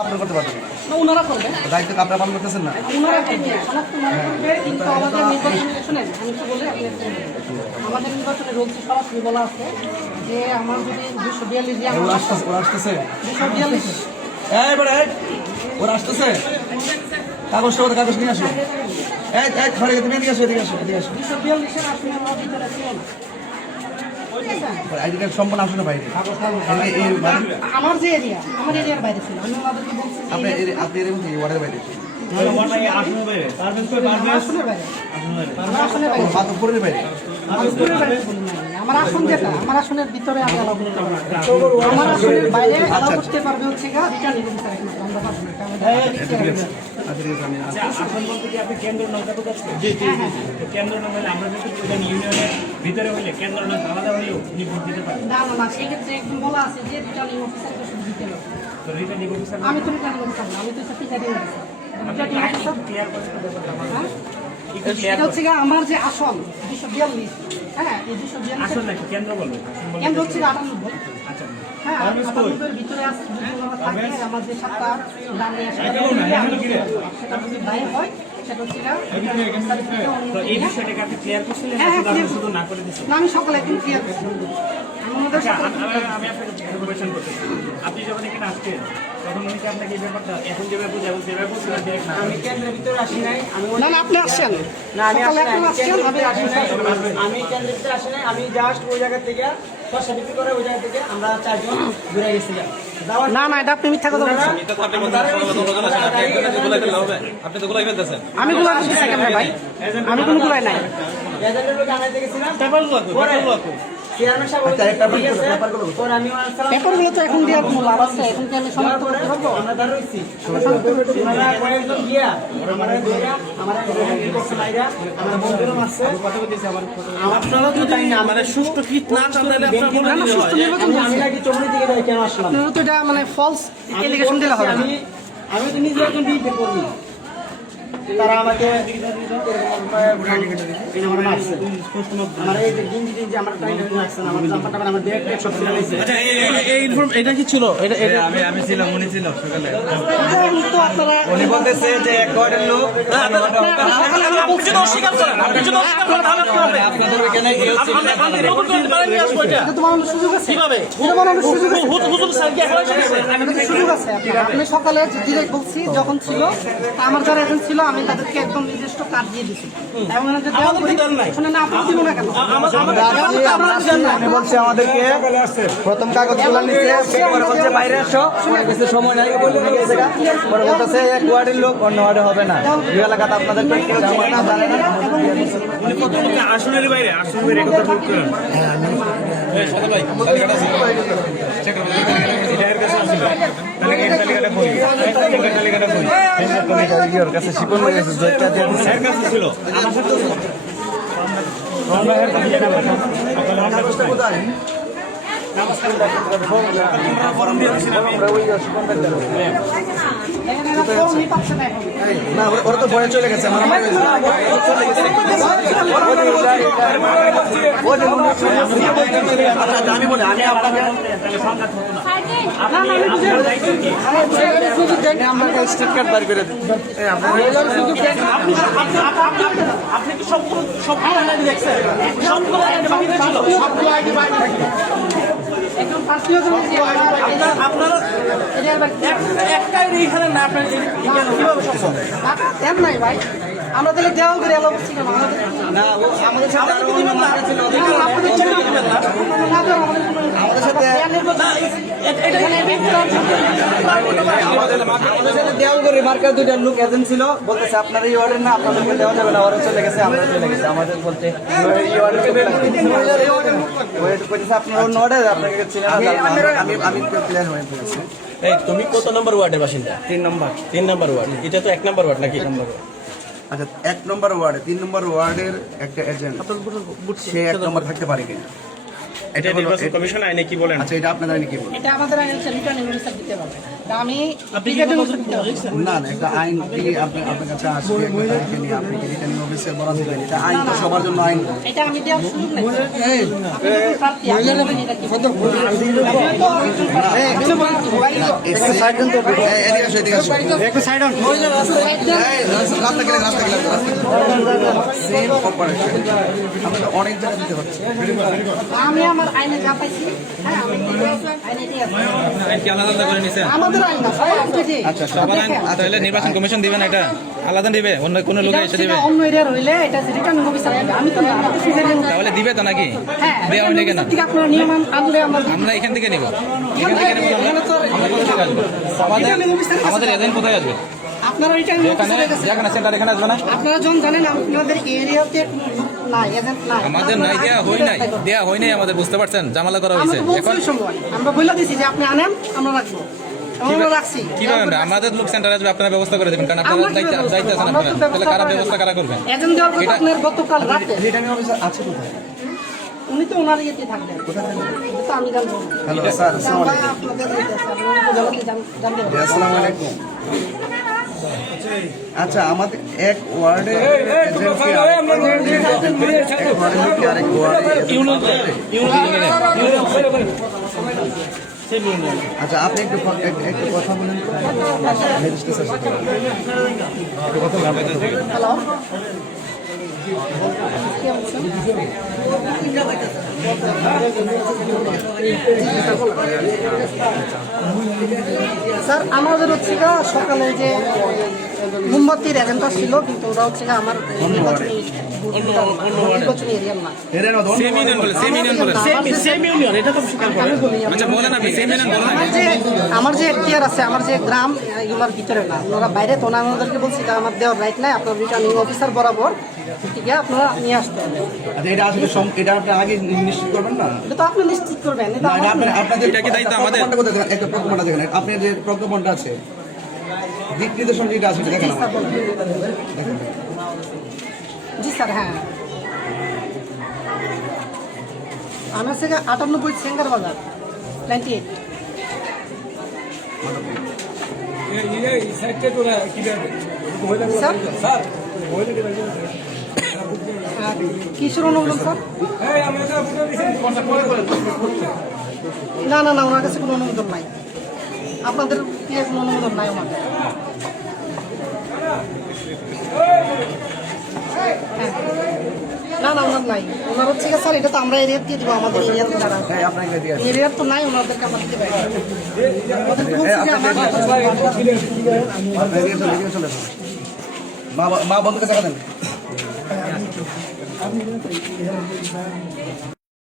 আপনারা করতে পারবেন না। ওনারা করবেন, দায়িত্ব আপনারা পালন করতেছেন না। ওনারা করবেন, সমস্ত মানুষ করবে, কিন্তু আমাদের নির্বাচনে শুনেন, আমি তো বলে আপনি আমাদের নির্বাচনে রোজ সরাসরি বলা আছে যে আমার যদি 242 দিয়ে ওরা আসতেছে 242 ওরা আসতেছে কাগজ নিয়ে আসো। ঘরে তুমি এদিকে আসো, এদিকে আসো, এদিকে আসো। 242 আসলে আমার ভিতরে ছিল না। আইডি কার্ড সম্পূর্ণ আসলে বাইরে। আমার যে এরিয়া, আমার এরিয়ার বাইরে ছিল, আমি ওনাদেরকে বলছি যে আপনি এর মধ্যে ওয়ার্ডের বাইরে আসনের বাইরে, আসনের বাইরে, মাধবপুরের বাইরে। মাধবপুরের বাইরে বলি না আমি। আমার আসন যেটা, আমার আসনের ভিতরে আমি অ্যালাউ করতে পারবো না। আমার আসনের বাইরে অ্যালাউ করতে পারবে হচ্ছে গা রিটার্নিং অফিসার একমাত্র। আমরা পারবো না, কারণ এটা আসন বলতে কি আপনি কেন্দ্র নৌকা তো কাছে? জি জি জি। কেন্দ্র নৌকা হলে আমরা যদি প্রধান ইউনিয়নের ভিতরে হইলে কেন্দ্র নৌকা আলাদা হলেও উনি ভোট দিতে পারেন। না না না, সেক্ষেত্রে একদম বলা আছে যে রিটার্নিং অফিসারকে শুধু দিতে হবে। তো রিটার্নিং অফিসার আমি তো রিটার্নিং অফিসার না, আমি তো presiding officer. Returning officer clear করে দিতে পারবেন। হ্যাঁ, এটা হচ্ছে গা আমার যে আসন 242, হ্যাঁ এই 242 আসন নাকি কেন্দ্র বলবেন? কেন্দ্র হচ্ছে 98। আচ্ছা। হ্যাঁ, 98 ভিতরে আছে, যদি ওনারা থাকে, আমার যে 7টা দাম নিয়ে আসে, সেটা যদি বাইরে হয়, সেটা হচ্ছে গা তো এই বিষয়টাকে আপনি ক্লিয়ার করছিলেন হ্যাঁ, হ্যাঁ, clear শুধু না করে দিচ্ছেন? না, আমি সকালে একদিন ক্লিয়ার করছি। আমি ওনাদের আচ্ছা, সাথে আমি আপনাকে কোয়েশ্চেন করতে চাই। আপনি যখন এখানে আসছেন তখন উনি কি আপনাকে এই ব্যাপারটা এখন যেভাবে যেভাবে বলছিলেন direct না আমি কেন্দ্রের ভিতরে আসি নাই। না না, আপনি আসছেন না, আমি সকালে আসি একদিন নাই। আসছেন, কেন্দ্রের আমি ভিতরে আসি নাই। আমি কেন্দ্রের ভিতরে আসি নাই। আমি জাস্ট ওই জায়গা থেকে শসা বিক্রি করে ওই জায়গা থেকে আমরা 4 জন ঘুরে গেছিলাম। যাওয়ার না না, এটা আপনি মিথ্যা কথা বলছেন। আপনি তো গোলাই ফেলতেছেন। আমি গুলা করতেছি কেন ভাই? আমি কোনো গুলাই নাই। এজেন্টের লোক আনাইতে গেছিলাম। পরে চেয়ারম্যান সাহেব ওই জায়গায় ঠিক আছে। পরে আমি ওনার সালাম পেপারগুলো তো এখন দেওয়ার কোনো লাভ আছে? এখন কি আমি দেওয়ার সমাপ্ত পরে করতে পারবো? আমরা দাঁড় রইছি। ওনারা কয়েকজন গিয়া আমাদের ধইরা আমার মাইরা আমার বন্ধুরা মারছে। আপনারা তো তাই না, আমাদের সুষ্ঠু কিট না চালালে আপনারা বলে না, দিলে সুষ্ঠু হয়। নির্বাচন আমি নাকি চমড়ি থেকে যাই কেন আসলাম? আপনারা তো এটা মানে ফলস এলিগেশন দিলে হবে না। আমি তো নিজে একজন বিপে কর্মী। তারা আমাকে আমার এই যে গিঞ্জি টিঞ্জি আমার টাইনে রাখছেন, আমার জামাটা আমার ব্যাগ ট্যাগ সব ছিঁড়ে গেছে। আচ্ছা এটা কি ছিল? এটা আমি ছিলাম, উনি ছিল সকালে। তো আপনারা উনি বলতেছে যে এক ওয়ার্ডের লোক আপনি যদি অস্বীকার করেন, আপনি যদি অস্বীকার করেন তাহলে কি হবে? আপনাদের ওইখানে আপনি নতুন করে পারেন নিয়ে আসবো এটা। এটা তোমার সুযোগ আছে, কিভাবে? এটা তোমার সুযোগ আছে, হুজুর স্যার কি এখন এসেছে? সুযোগ আছে আপনার। আমি সকালে ডিরেক্ট বলছি যখন ছিল, আমার যারা এজেন্ট ছিল আমি তাদেরকে একদম নিজস্ব কার্ড দিয়ে দিছি। এবং ওনাদের দেওয়া আমাদের ভিতর নাই। শুনে না, আপনারা দিল না কেন? উনি বলছে আমাদেরকে প্রথম কাগজগুলো নিচ্ছে, পরে বলছে বাইরে আসো, পরে বলছে সময় নাই, পরে বলতেছে এক ওয়ার্ডের লোক অন্য ওয়ার্ডে হবে না। এই এলাকাতে আপনাদেরকে কেউ চিনে না, জানে না। উনি প্রথম আসনের বাইরে কথা বলতেন। এই সাদা ভাই, তালিকাটা ছিল। এর কাছে ছিল। তাহলে এই তালিকাটা কই? এই তালিকাটা কই? ওর কাছে শিপন হয়ে গেছে, জয়টা দিয়ে দিচ্ছে। এর কাছে ছিল। আমার সাথে ছিল। আমরা এর কাছে যেটা বললাম, সকালে আমরা কোথায়? ফর্ম দিয়ে দিয়েছেন আপনি। এখানে এরা ফর্মই পাচ্ছে না এখন। না, ওরা তো ভয়ে চলে গেছে। আমার আমি বলি, আমি আপনাকে আমরা স্টেট কার্ড বার করে দিই। আপনি কি সব আইডি দেখছেন? সবগুলো আইডি বাকি ছিল। সবগুলো আইডি বাকি। এখন পার্টিও জমি দিয়ে আপনারা এটার বাকি একটা আইডি এখানে না, আপনার কিভাবে সম্ভব? এম নাই ভাই, আমরা তাহলে দেওয়া করে এলো করছি কেন? না, ও আমাদের সাথে আরো অন্য মানুষ ছিল। আপনাদের ছেড়ে দিবেন না। আমাদের সাথে আমাদের সাথে দেওয়াল করে মার্কার দুইটা লোক এজেন্ট ছিল, বলতেছে আপনার এই অর্ডার না, আপনাদেরকে দেওয়া যাবে না। ওরা চলে গেছে, আমরা চলে গেছি। আমাদের বলতে এই অর্ডার কইতেছে আপনার অন্য অর্ডার, আপনাকে চিনে না। আমি প্ল্যান হয়ে পড়েছি। এই তুমি কত নম্বর ওয়ার্ডের বাসিন্দা? 3 নম্বর। 3 নম্বর ওয়ার্ড। এটা তো 1 নম্বর ওয়ার্ড নাকি? আচ্ছা, 1 নম্বর ওয়ার্ডে 3 নম্বর ওয়ার্ডের একটা এজেন্ট, সে 1 নম্বর থাকতে পারে কিনা? এটা নির্বাচন কমিশন আইনে কি বলেন? আচ্ছা, এটা আপনাদের আইনে কি বলে? এটা আমাদের আইন হচ্ছে রিটার্নিং অফিসার দিতে পারবে। তা আমি আপনি কি রিটার্নিং বলছেন? অফিসার দিতে পারবো। না না, একটা আইন কি আপনার কাছে আসবে, একটা তারিখে নিয়ে আপনি কি রিটার্নিং অফিসে বরাদ দিবেন? এটা আইন তো সবার জন্য আইন। এটা আমি দেওয়ার সুযোগ নেই। আপনি যখন প্রার্থী, আপনি বলবেন এটা কি? আপনি তো একজন প্রার্থী। এদিকে আসো, এদিকে আসো। একটু সাইড অন। রাস্তা গেলে সেম অপারেশন আমাদের অনেক জায়গায় দিতে হচ্ছে। আমি আমার আইনে যা পাইছি, হ্যাঁ, আমি আইনে ঠিক আছে। কি আলাদা আলাদা করে নিছেন? আমাদের আইন না, সবাই আইনটা ঠিক। আচ্ছা, সবার আইন তাহলে নির্বাচন কমিশন দিবে না, এটা আলাদা দিবে, অন্য কোনো লোক এটা এসে হচ্ছে দিবে? অন্য এরিয়ার হইলে এটা রিটার্নিং অফিসার দিবে। আমি তো না, আমি তো সিজারিয়ান। তাহলে দিবে তো নাকি? হ্যাঁ, দেওয়া হয়নি কেন? ঠিক আপনারা নিয়ম আনলে আমরা আমরা এখান থেকে নিব, এখান থেকে নিব। আমরা কোথা থেকে আসবো? আমাদের এজেন্ট কোথায় আসবে? আপনারা রিটার্নিং এখানে অফিসারের কাছে, যেখানে সেন্টার এখানে আসবে না? আপনারা যখন জানেন আপনাদের এরিয়াতে নাই, এজেন্ট নাই। আমাদের নাই, দেয়া হয় নাই আমাদের, বুঝতে পারছেন? জামালা করা আমরা হয়েছে তো বলছি এখন। ওই সময়, আমরা বলে দিছি যে আপনি আনেন, আমরা রাখবো। আমরা রাখছি। কিভাবে আমরা? আমাদের লোক সেন্টার আসবে, আপনারা ব্যবস্থা করে দেবেন, কারণ আপনারা দায়িত্ব আছেন আপনারা। তাহলে কারা ব্যবস্থা কারা করবেন? এজেন্ট দেওয়ার কথা এটা- আপনার গতকাল রাতে। রিটার্নিং অফিসার আছে কোথায়? উনি তো ওনার ইয়েতে থাকবেন। এটা তো আমি জানবো না। হ্যালো স্যার, আসসালামু আমরা আলাইকুম। আপনাদের ইয়েতে আছি, আপনি তো জানতে জানতে জি, পারবেন। আসসালামু আলাইকুম। আচ্ছা, আমাদের এক ওয়ার্ডে এজেন্টকে আরেক ওয়ার্ডে, এক ওয়ার্ডে লোককে আরেক ওয়ার্ডে আচ্ছা, আপনি একটু একটু কথা বলেন তো। রেজিস্ট্রেশন হ্যালো, কে বলছেন? স্যার, আমাদের হচ্ছে গা সকালে যে মোমবাতির এজেন্ট ছিল, কিন্তু ওরা হচ্ছে গা আমার নির্বাচনী এরিয়ার না। সেম ইউনিয়ন বলে, সেম ইউনিয়ন বলে। সেম ইউনিয়ন, এটা তো স্বীকার করেন। আমি বলি, আচ্ছা বলেন আপনি, সেম ইউনিয়ন বলেন আগে। আমার যে এখতিয়ার আছে, আমার যে গ্রাম, এগুলোর ভিতরে না, ওনারা বাইরে। তো আমাদেরকে বলছি যে আমার দেওয়ার রাইট নাই, আপনার রিটার্নিং অফিসার বরাবর ঠিক আছে আপনারা নিয়ে আসতে হবে। আচ্ছা, এটা আসলে এটা আপনি আগে নিশ্চিত করবেন না? এটা তো আপনি নিশ্চিত করবেন। এটা না, এটা আমার না। আপনাদের এটা কি দায়িত্ব আমাদের? প্রজ্ঞাপনটা কোথায় দেখেন? একটা প্রজ্ঞাপনটা দেখেন, আপনার যে প্রজ্ঞাপনটা আছে, দিক নির্দেশন যেটা আছে সেটা দেখেন আমার। দেখেন। জি স্যার, হ্যাঁ, আমি হচ্ছে গিয়ে 98 সেঙ্গার বাজার 98। স্যার, কিশোর অনুমোদন স্যার? না না না, ওনার কাছে কোনো অনুমোদন নাই। আপনাদের কি কোনো অনুমোদন নাই ওনার? হ্যাঁ। না না, ওনার নাই। ওনার হচ্ছে গিয়ে স্যার, এটা তো আমরা এরিয়ার দিয়ে দেবো, আমাদের এরিয়ার যারা হ্যাঁ, আপনাকে দিয়ে আসি। এরিয়ার তো নাই, ওনাদেরকে আমরা দিতে পারি। ওদেরকে বলছি যে আমরা- এদিকে চলে আসুন। মা বন্ধুকে দেখা দেন।